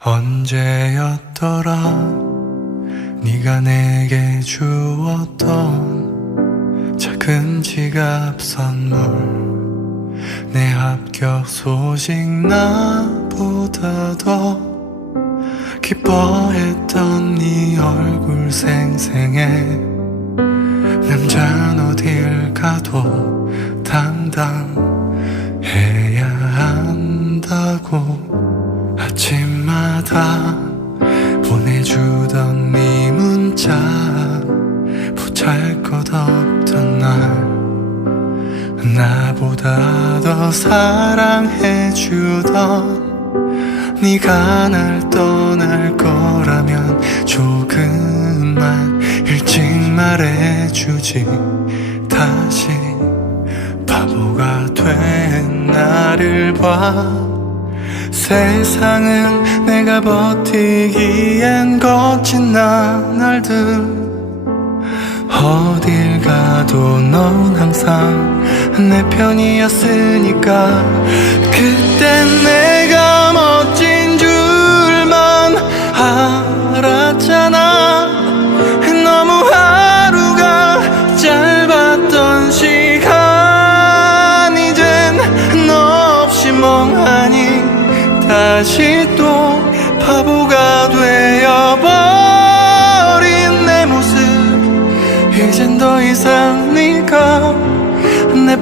언제였더라? 네가 내게 주었던 작은 지갑 선물. 내 합격 소식 나보다 더 기뻐했던 네 얼굴 생생해. 남잔 어딜 가도 당당 보잘것없던 날. 나보다 더 사랑해주던 네가 날 떠날 거라면 조금만 일찍 말해주지. 다시 바보가 된 나를 봐. 세상은 내가 버티기엔 거친 나날들 어딜 가도 넌 항상 내 편이었으니까. 그땐 내가 멋진 줄만 알았잖아. 너무 하루가 짧았던 시간 이젠 너 없이 멍하니 다시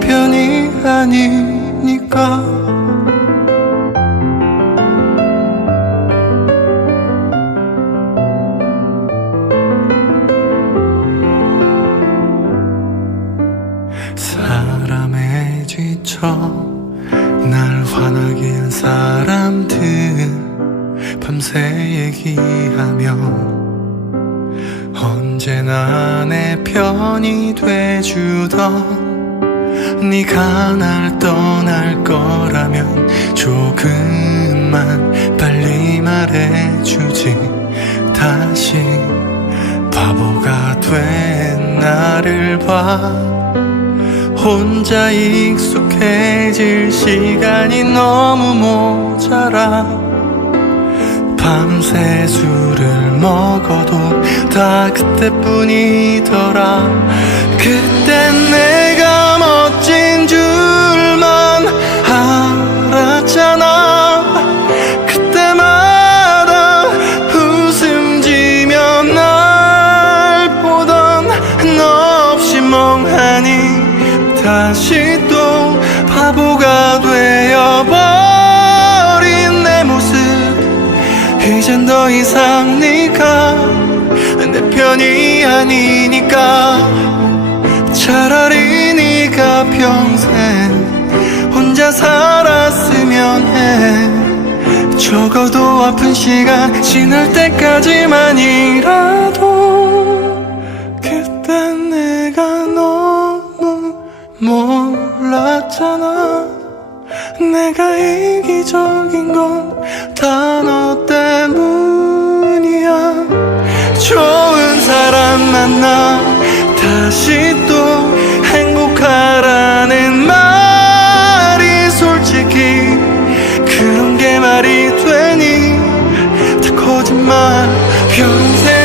편이 아니니까. 사람에 지쳐 날 화나게 한 사람들 밤새 얘기하며 언제나 내 편이 돼주던 네가 날 떠날 거라면 조금만 빨리 말해주지. 다시 바보가 된 나를 봐. 혼자 익숙해질 시간이 너무 모자라. 밤새 술을 먹어도 다 그때뿐이더라. 그땐 내가 하니 다시 또 바보가 되어버린 내 모습. 이젠 더 이상 네가 내 편이 아니니까. 차라리 네가 평생 혼자 살았으면 해. 적어도 아픈 시간 지날 때까지만이라도 만나 다시 또 행복하라는 말이 솔직히 그런 게 말이 되니 다 거짓말 평생